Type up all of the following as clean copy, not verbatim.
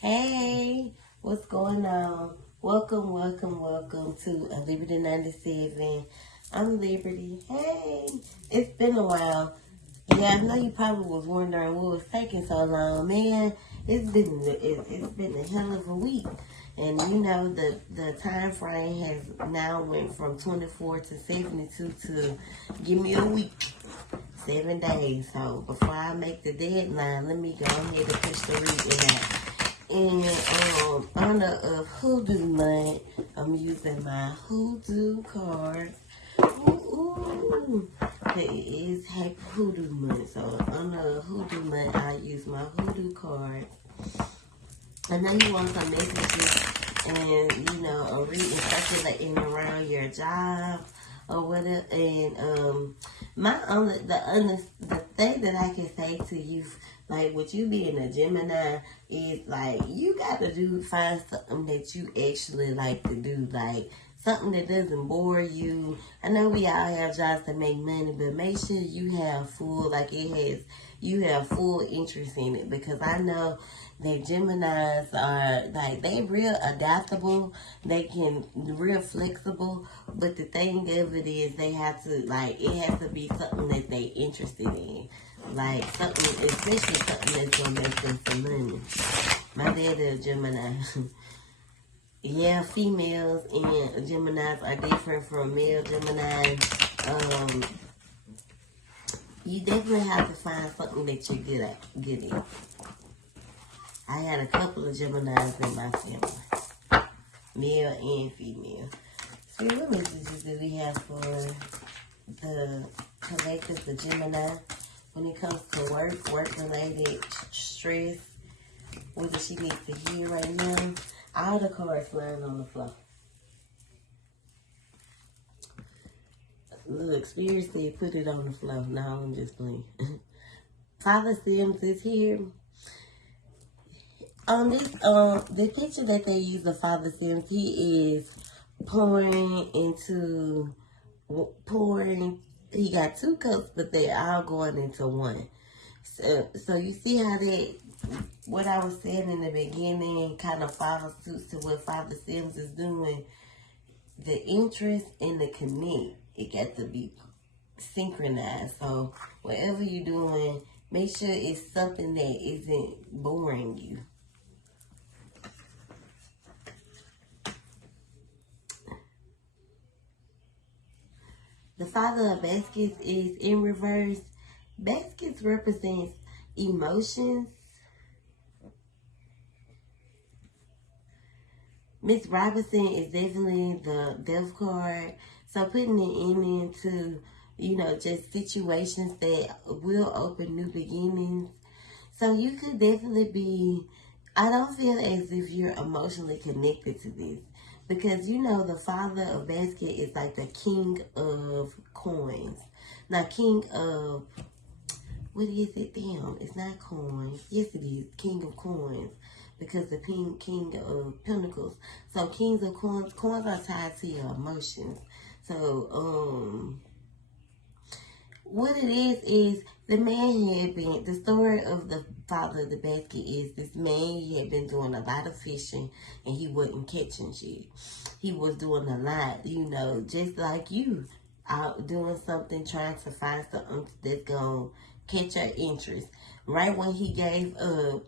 Hey, what's going on? Welcome to A Liberty 97. I'm Liberty. Hey, it's been a while. Yeah, I know you probably was wondering what was taking so long. Man, it's been a hell of a week. And you know the time frame has now went from 24 to 72 to give me a week. 7 days. So before I make the deadline, let me go ahead and push the reading out. In honor of Hoodoo Month, I'm using my Hoodoo card. Ooh. It is Happy Hoodoo Month. So in honor of Hoodoo Month, I use my Hoodoo card. I know you want some messages and, a reading circulating around your job or whatever. And the thing that I can say to you, like with you being a Gemini, is like you gotta find something that you actually like to do, like something that doesn't bore you. I know we all have jobs to make money, but make sure you have you have full interest in it, because I know that Geminis are like, they real adaptable, they can real flexible, but the thing of it is they have to, like, it has to be something that they interested in. Like something, especially something that's gonna make them some money. My dad is a Gemini. Yeah, females and Geminis are different from male Geminis. You definitely have to find something that you're good at. I had a couple of Geminis in my family, male and female. So what messages do we have for the collective, the Gemini, when it comes to work-related stress? What does she need to hear right now? All the cards lying on the floor. Look, Spirit said put it on the floor. No, I'm just playing. Father Sims is here. On this, the picture that they use of Father Sims, he is pouring. He got two cups, but they're all going into one. So you see how what I was saying in the beginning kind of follows suit to what Father Sims is doing. The interest and the connect, it got to be synchronized. So whatever you're doing, make sure it's something that isn't boring you. The Father of Baskets is in reverse. Baskets represents emotions. Miss Robinson is definitely the death card. So putting it into, just situations that will open new beginnings. So you could definitely be, I don't feel as if you're emotionally connected to this. Because, the Father of Basket is like the king of coins. Now, king of, what is it? Damn, it's not coins. Yes, it is. King of coins. Because the king of pentacles. So, kings of coins are tied to your emotions. So, what it is the man had been, the story of the Father of the Basket is this man, he had been doing a lot of fishing and he wasn't catching shit. He was doing a lot, just like you, out doing something, trying to find something that's going to catch your interest. Right when he gave up,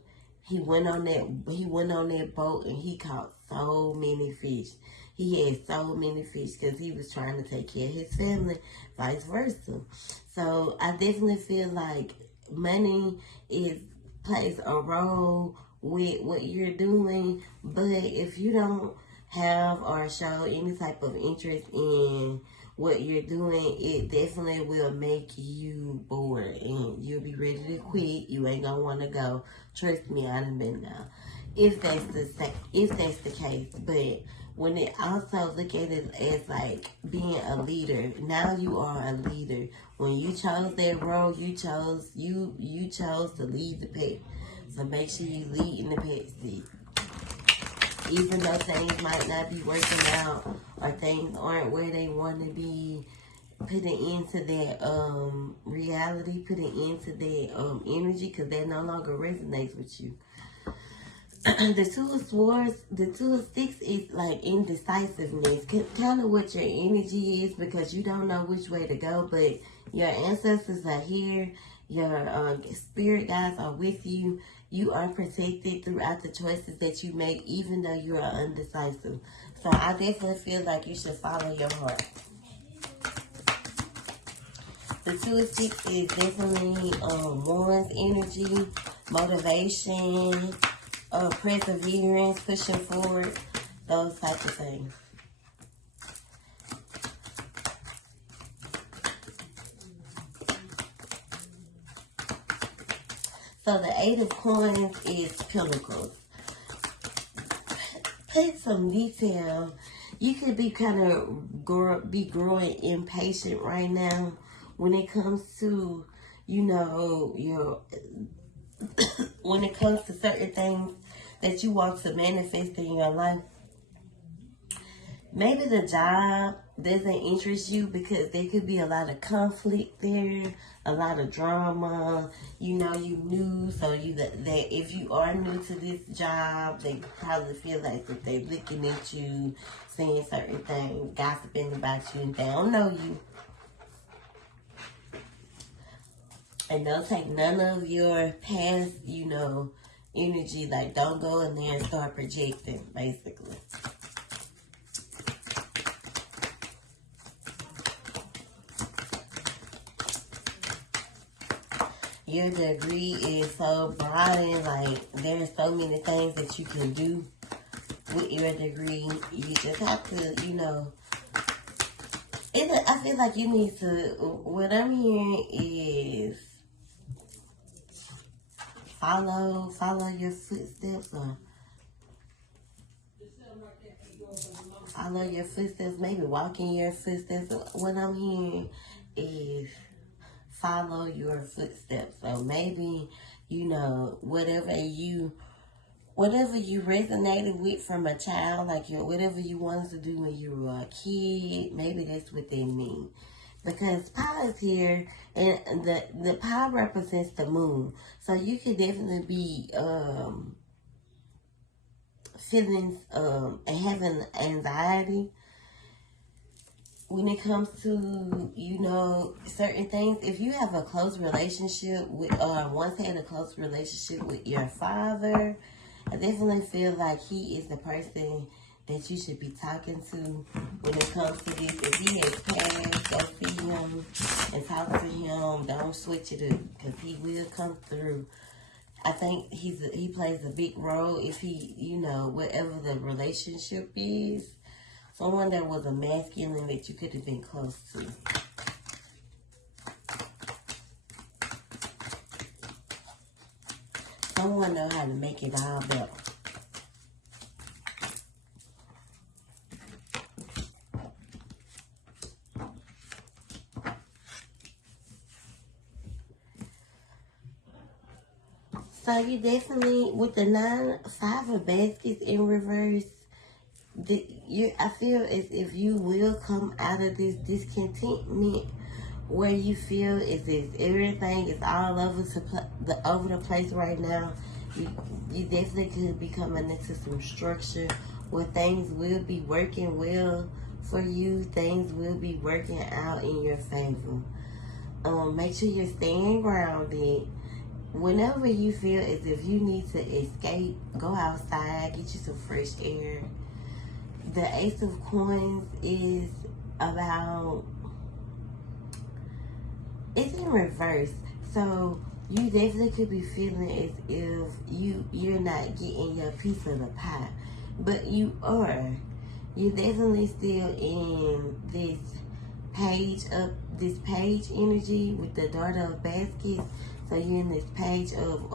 he went on that boat and he caught so many fish. He had so many fish because he was trying to take care of his family, vice versa. So I definitely feel like money plays a role with what you're doing, but if you don't have or show any type of interest in what you're doing, it definitely will make you bored and you'll be ready to quit. You ain't gonna want to go. Trust me, I done been there. If that's the case, but when it also look at it as like being a leader, now you are a leader. When you chose that role, you chose to lead the pack. So make sure you lead in the pack seat. Even though things might not be working out or things aren't where they want to be, put it into that reality, put it into that energy, because that no longer resonates with you. The Two of Swords, the Two of Sticks is like indecisiveness, kind of what your energy is, because you don't know which way to go, but your ancestors are here, your spirit guides are with you, you are protected throughout the choices that you make, even though you are undecisive. So I definitely feel like you should follow your heart. The Two of Sticks is definitely Wands energy, motivation, perseverance, pushing forward, those types of things. So the Eight of Coins is Pentacles. Put some detail. You could be kind of growing impatient right now when it comes to, you know, your when it comes to certain things that you want to manifest in your life. Maybe the job doesn't interest you because there could be a lot of conflict there, a lot of drama. You know, you new, so that if you are new to this job, they probably feel like that they're looking at you, saying certain things, gossiping about you, and they don't know you. And don't take none of your past, you know, energy. Like, don't go in there and start projecting, basically. Your degree is so broad, and like, there's so many things that you can do with your degree. You just have to, you know, I feel like you need to, what I'm hearing is follow your footsteps, or follow your footsteps, maybe walk in your footsteps. What I'm hearing is follow your footsteps. So maybe, you know, whatever you resonated with from a child, like whatever you wanted to do when you were a kid, maybe that's what they mean. Because power is here, and the power represents the moon. So you could definitely be feeling and having anxiety when it comes to, you know, certain things. If you have a close relationship with, once had a close relationship with your father, I definitely feel like he is the person that you should be talking to when it comes to this. If he has passed, go see him and talk to him. Don't switch it up, because he will come through. I think he plays a big role if he, you know, whatever the relationship is. Someone that was a masculine that you could have been close to. Someone know how to make it all better. So you definitely, with the 5 of baskets in reverse, I feel as if you will come out of this discontentment where you feel as if everything is all over the place right now. You definitely could be coming into some structure where things will be working well for you. Things will be working out in your favor. Make sure you're staying grounded. Whenever you feel as if you need to escape, go outside, get you some fresh air. The Ace of Coins is about, it's in reverse. So you definitely could be feeling as if you're not getting your piece of the pie. But you are. You're definitely still in this page energy with the Daughter of Baskets. So you're in this page of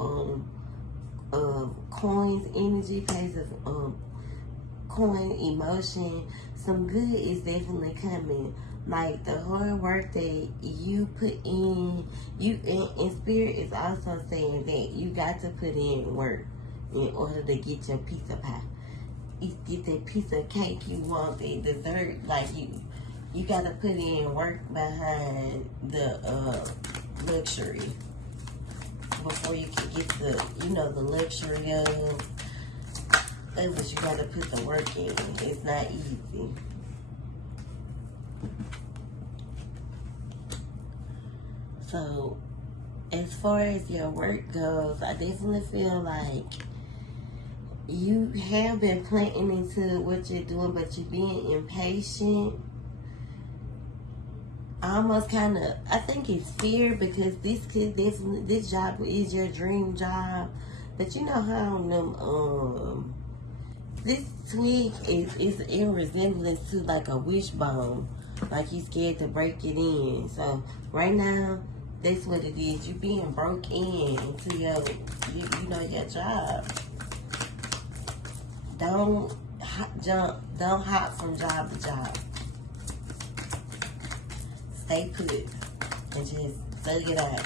coins energy, page of coin emotion. Some good is definitely coming. Like the hard work that you put in, in spirit is also saying that you got to put in work in order to get your piece of pie. Get that piece of cake you want, the dessert. Like you got to put in work behind the luxury before you can get the, you know, the luxury of Others, you gotta put the work in. It's not easy. So, as far as your work goes, I definitely feel like you have been planting into what you're doing, but you're being impatient. Almost kind of, I think it's fear, because this job is your dream job. But you know how this twig is in resemblance to like a wishbone, like you scared to break it in. So right now, that's what it is. You being broke into your your job. Don't hop from job to job. Stay put and just thug it out.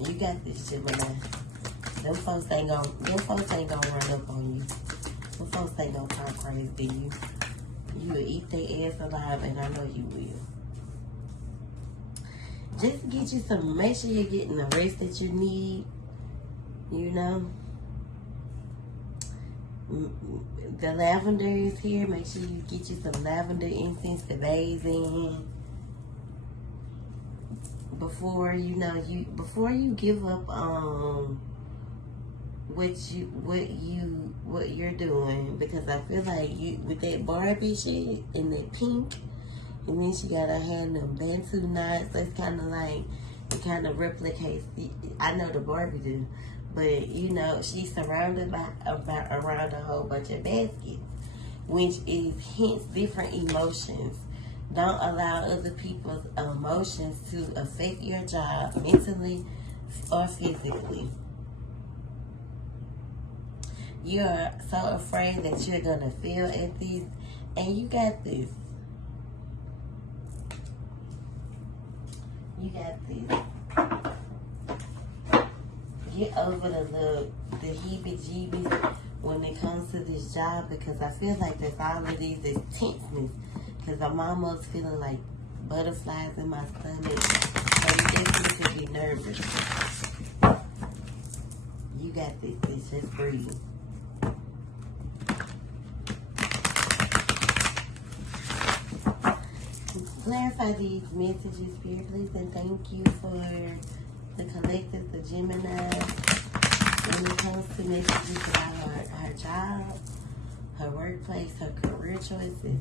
You got this, Gemini. Them folks ain't gonna run up on you. Them folks ain't gonna talk crazy to you. You will eat their ass alive, and I know you will. Just get you some, make sure you're getting the rest that you need, you know. The lavender is here. Make sure you get you some lavender incense to bathe in. Before you give up on what you're doing, because I feel like you with that Barbie shit and that pink, and then she got her hand in them Bantu knots, so it's kind of like it kind of replicates I know the Barbie do, but you know she's surrounded by around a whole bunch of baskets, which is hence different emotions. Don't allow other people's emotions to affect your job mentally or physically. You're so afraid that you're going to fail at this, and you got this. You got this. Get over the heebie-jeebies when it comes to this job, because I feel like that's all it is tenseness. Because I'm almost feeling like butterflies in my stomach. So you definitely could be nervous. You got this, bitch. Just breathe. Clarify these messages, Spirit, please, and thank you for the collective, the Gemini. When it comes to messages about her job, her workplace, her career choices.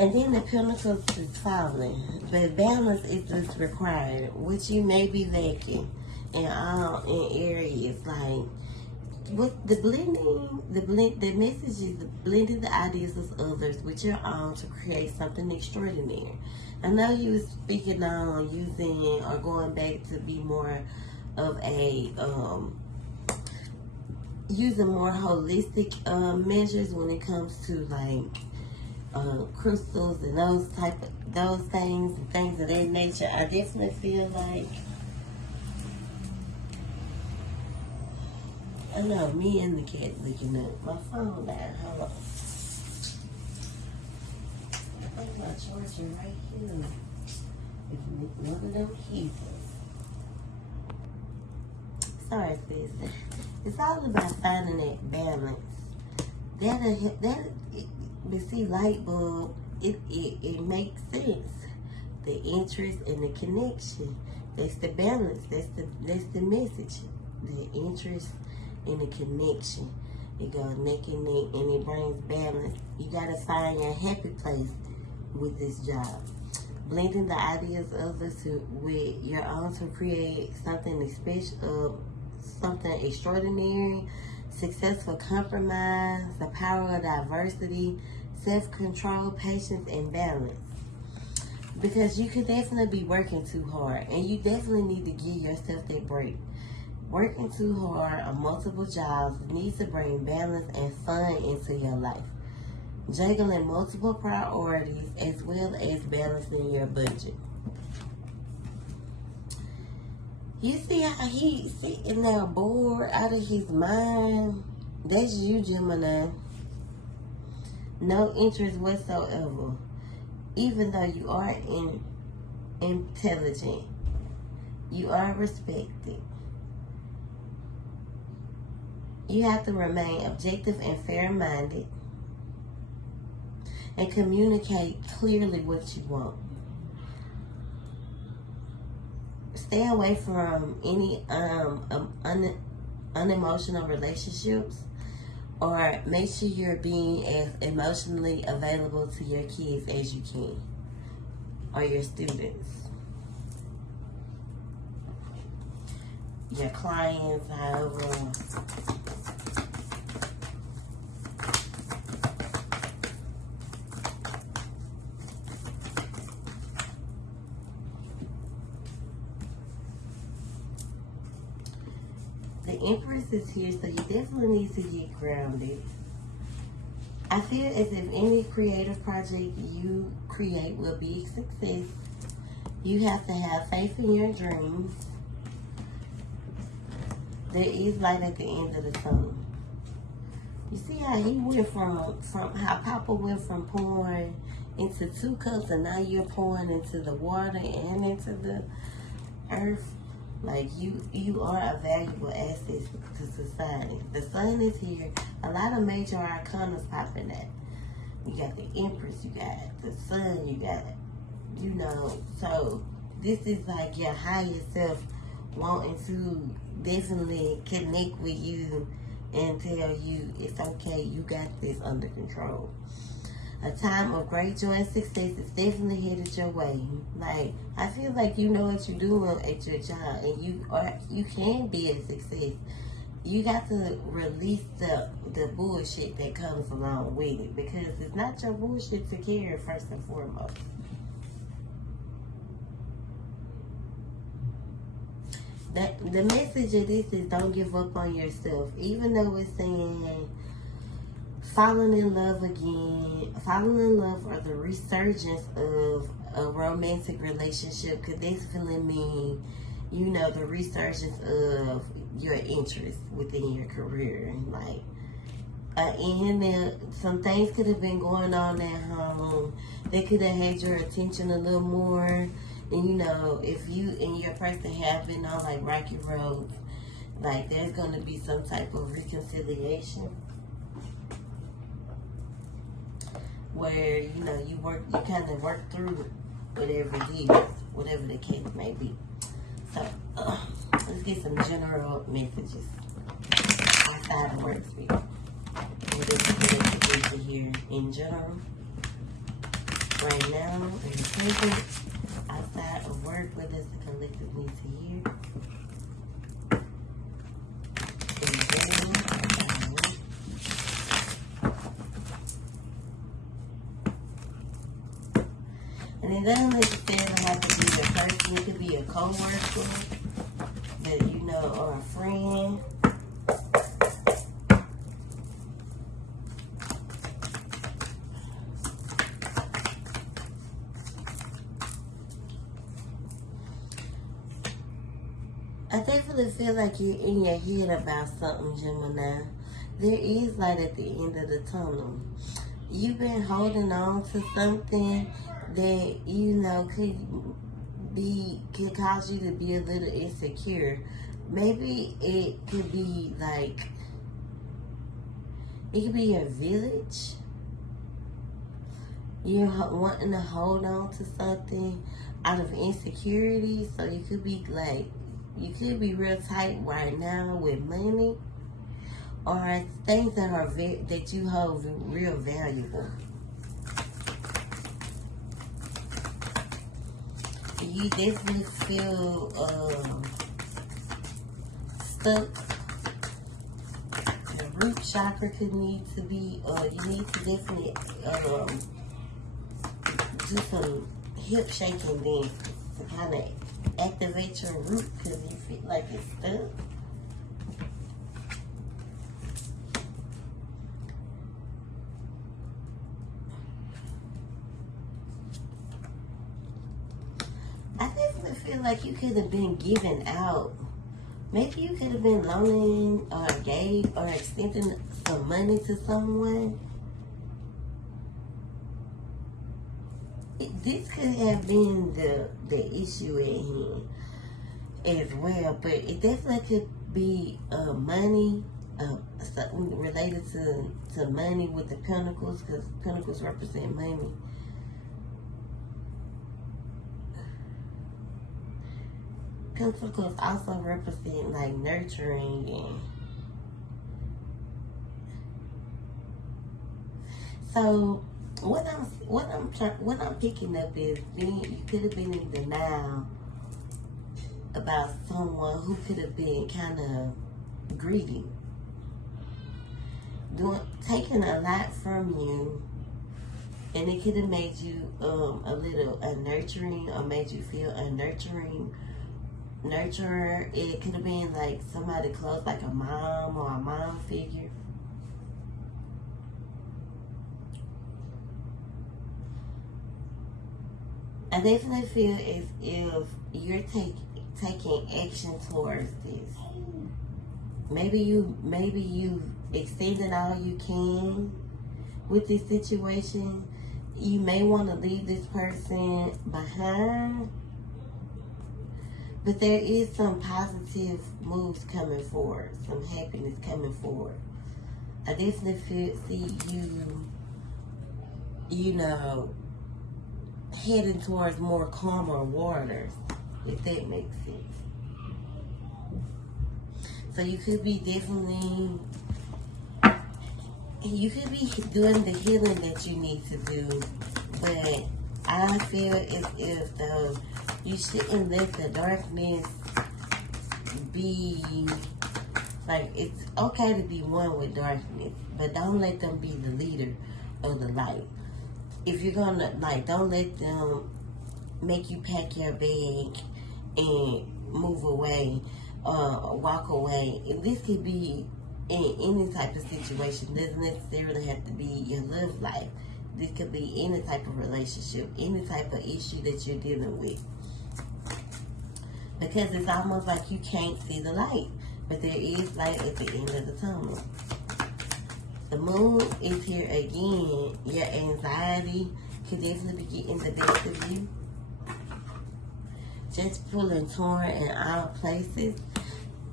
And then the Pentacles is falling. But balance is what's required, which you may be lacking in areas like with the message is blending the ideas of others with your own to create something extraordinary. I know you were speaking on using or going back to be more of a using more holistic measures when it comes to like crystals and those things and things of that nature. I definitely feel like, I know me and the cat looking up. My phone died. Hold on. I think my charger right here. If one of them keys. Sorry, sis. It's all about finding that balance. But see, light bulb, it makes sense. The interest and the connection. That's the balance. That's the message. The interest and the connection. It goes neck and neck, and it brings balance. You gotta find your happy place with this job. Blending the ideas of others with your own to create something special, something extraordinary. Successful compromise, the power of diversity, self-control, patience, and balance. Because you could definitely be working too hard, and you definitely need to give yourself that break. Working too hard on multiple jobs needs to bring balance and fun into your life. Juggling multiple priorities as well as balancing your budget. You see how he's sitting there bored out of his mind? That's you, Gemini. No interest whatsoever. even though you are intelligent, you are respected, you have to remain objective and fair-minded and communicate clearly what you want. Stay away from any unemotional relationships, or make sure you're being as emotionally available to your kids as you can, or your students, your clients, however. The Empress is here, so you definitely need to get grounded. I feel as if any creative project you create will be a success. You have to have faith in your dreams. There is light at the end of the tunnel. You see how he went from how Papa went from pouring into 2 cups, and now you're pouring into the water and into the earth. Like, you are a valuable asset to society. The sun is here. A lot of major arcana popping at. You got the Empress, you got the sun, you got, you know. So this is like your higher self wanting to definitely connect with you and tell you it's okay, you got this under control. A time of great joy and success is definitely headed your way. Like, I feel like you know what you're doing at your job, and you can be a success. You got to release the bullshit that comes along with it, because it's not your bullshit to carry first and foremost. The message of this is don't give up on yourself, even though it's saying falling in love again. Falling in love, or the resurgence of a romantic relationship, could definitely mean, you know, the resurgence of your interest within your career. Like, and some things could have been going on at home. They could have had your attention a little more. And, you know, if you and your person have been on like rocky roads, like, there's going to be some type of reconciliation, where, you know, you kind of work through whatever it is, whatever the case may be. So, let's get some general messages outside of work speak. What is the message here in general, right now, in the present, outside of work? What does the collective need to hear? In general, and it doesn't necessarily have to be a person. It could be a co-worker that you know, or a friend. I definitely feel like you're in your head about something, Gemini. There is light at the end of the tunnel. You've been holding on to something that, you know, could cause you to be a little insecure. Maybe it could be like, it could be your village. You're wanting to hold on to something out of insecurity. So you could be like, you could be real tight right now with money, or things that are that you hold real valuable. You definitely feel stuck. The root chakra could need to be, you need to definitely do some hip shaking then to kind of activate your root, because you feel like it's stuck. I definitely feel like you could have been giving out. Maybe you could have been loaning or gave or extending some money to someone. This could have been the issue at hand as well, but it definitely could be money, something related to money with the pentacles, because pentacles represent money. Pentacles also represent like nurturing, and so what I'm picking up is you could have been in denial about someone who could have been kind of greedy, taking a lot from you, and it could have made you a little unnurturing, or made you feel unnurturing. Nurturer, it could have been like somebody close, like a mom or a mom figure. I definitely feel as if you're taking action towards this. Maybe you extended all you can with this situation. You may want to leave this person behind, but there is some positive moves coming forward, some happiness coming forward. I definitely see you know, heading towards more calmer waters, if that makes sense. So you could be doing the healing that you need to do, but I feel as if though you shouldn't let the darkness be, like, it's okay to be one with darkness, but don't let them be the leader of the light. If you're gonna, like, don't let them make you pack your bag and move away, walk away. This could be in any type of situation. It doesn't necessarily have to be your love life. This could be any type of relationship, any type of issue that you're dealing with. Because it's almost like you can't see the light, but there is light at the end of the tunnel. The moon is here again. Your anxiety could definitely be getting the best of you. Just pulling torn in all places.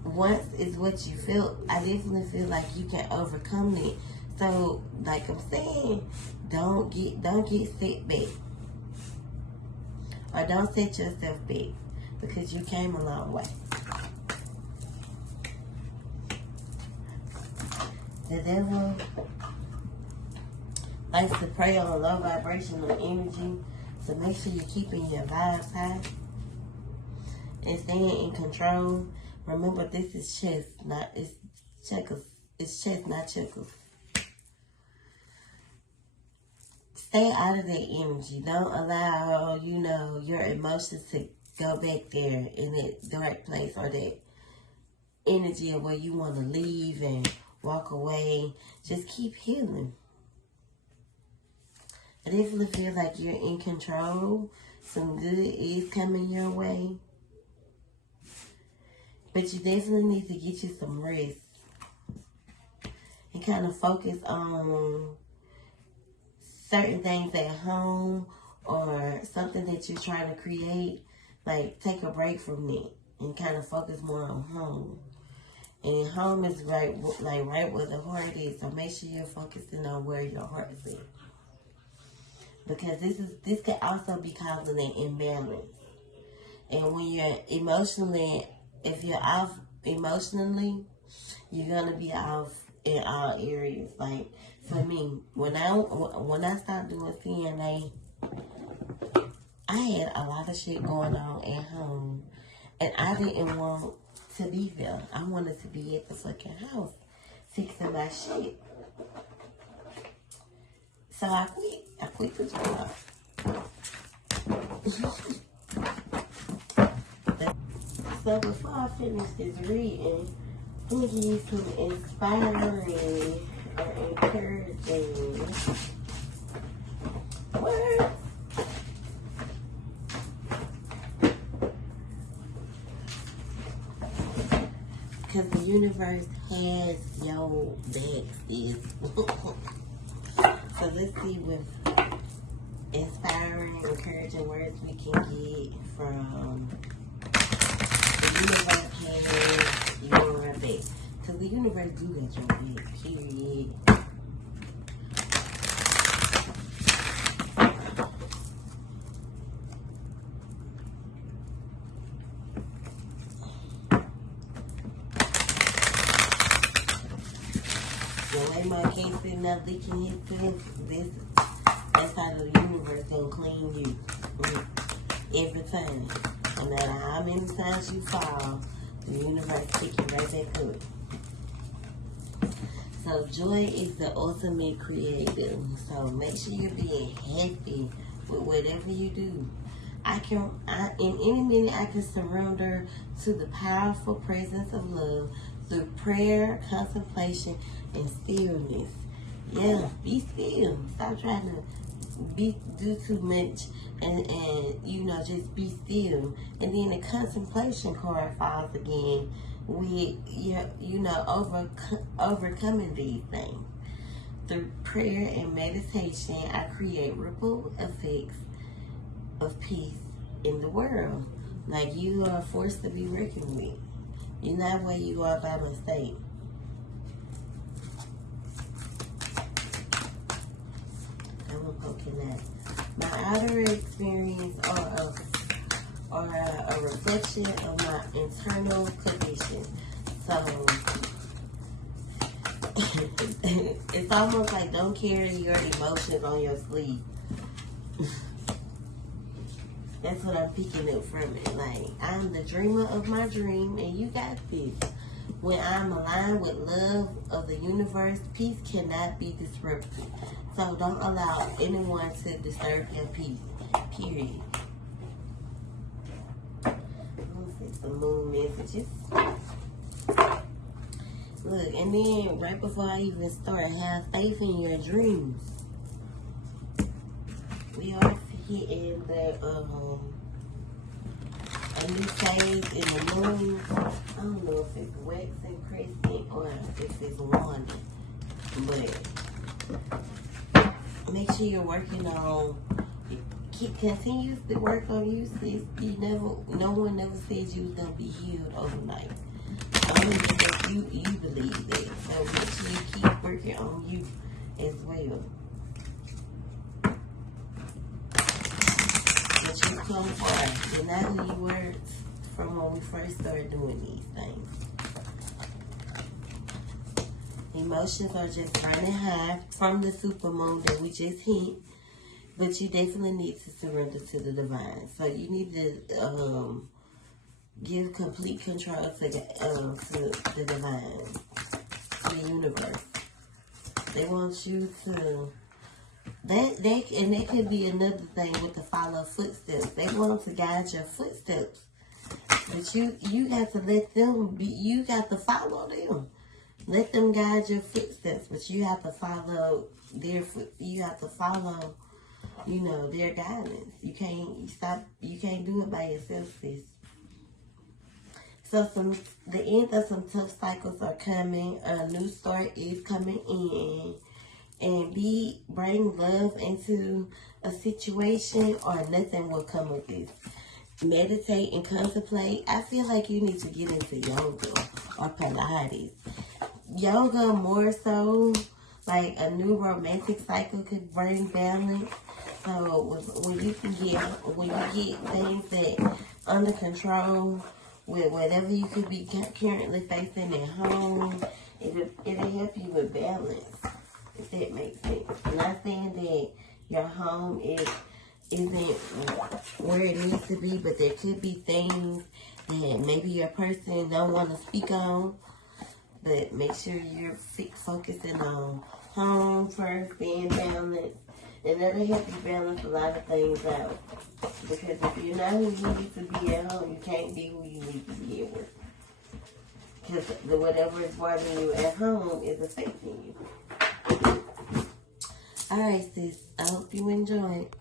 Once is what you felt, I definitely feel like you can overcome it. So, like I'm saying, don't get set back, or don't set yourself back, because you came a long way. The devil likes to prey on low vibrational energy, so make sure you're keeping your vibes high and staying in control. Remember, this is chess, it's checkers. It's chess, not checkers. Stay out of that energy. Don't allow, your emotions to go back there in that dark place, or that energy of where you want to leave and walk away. Just keep healing. I definitely feel like you're in control. Some good is coming your way. But you definitely need to get you some rest and kind of focus on certain things at home, or something that you're trying to create. Like, take a break from it and kind of focus more on home. And home is right where the heart is. So make sure you're focusing on where your heart is at. Because this could also be causing an imbalance. And when you're emotionally, if you're off emotionally, you're gonna be off in all areas. Like, for me, when I started doing CNA, I had a lot of shit going on at home, and I didn't want to be there. I wanted to be at the fucking house fixing my shit. So I quit. I quit the job. So before I finish this reading, I'm going to give you some inspiring or encouraging words. Because the universe has your back, sis. So let's see with inspiring encouraging words we can get from the universe can your back. Because the universe do got your back, period. The way my case is not leaking his that's how the universe gonna clean you. Every time. No matter how many times you fall, the universe pick you right back up. So joy is the ultimate creator. So make sure you're being happy with whatever you do. In any minute I can surrender to the powerful presence of love through prayer, contemplation, and stillness. Yeah, be still. Stop trying to do too much and just be still. And then the contemplation card falls again with overcoming these things. Through prayer and meditation, I create ripple effects of peace in the world. Like you are a force to be reckoned with. You're not where you are by mistake. My outer experience or a reflection of my internal condition. So it's almost like don't carry your emotions on your sleeve. That's what I'm picking up from it. Like, I'm the dreamer of my dream, and you got this. When I'm aligned with love of the universe, peace cannot be disrupted. So don't allow anyone to disturb your peace, period. Let's see some moon messages. Look, and then right before I even start, have faith in your dreams. We are hitting a new phase in the moon. I don't know if it's waxing crescent or if it's wanding, but make sure you're working on. Continue to work on you, sis. No one never said you was gonna be healed overnight. Only because you believe that. So make sure you keep working on you as well. But you come far. You're not who you were from when we first started doing these things. Emotions are just running high from the supermoon that we just hit. But you definitely need to surrender to the divine. So you need to give complete control to the divine, to the universe. They want you to. That could be another thing with the follow footsteps. They want to guide your footsteps, but you got to let them be. You got to follow them. Let them guide your footsteps, but you have to follow their foot. You have to follow, their guidance. You can't do it by yourself, sis. So the end of some tough cycles are coming. A new start is coming in. And bring love into a situation or nothing will come of this. Meditate and contemplate. I feel like you need to get into yoga or Pilates. Yoga more so, like a new romantic cycle could bring balance. So when you get things that under control with whatever you could be currently facing at home, it'll help you with balance. If that makes sense. I'm not saying that your home isn't where it needs to be, but there could be things that maybe your person don't want to speak on. But make sure you're focusing on home first, being balanced, and that'll help you balance a lot of things out. Because if you're not who you need to be at home, you can't be who you need to be at work. Because whatever is bothering you at home is affecting you. Alright, sis. I hope you enjoyed.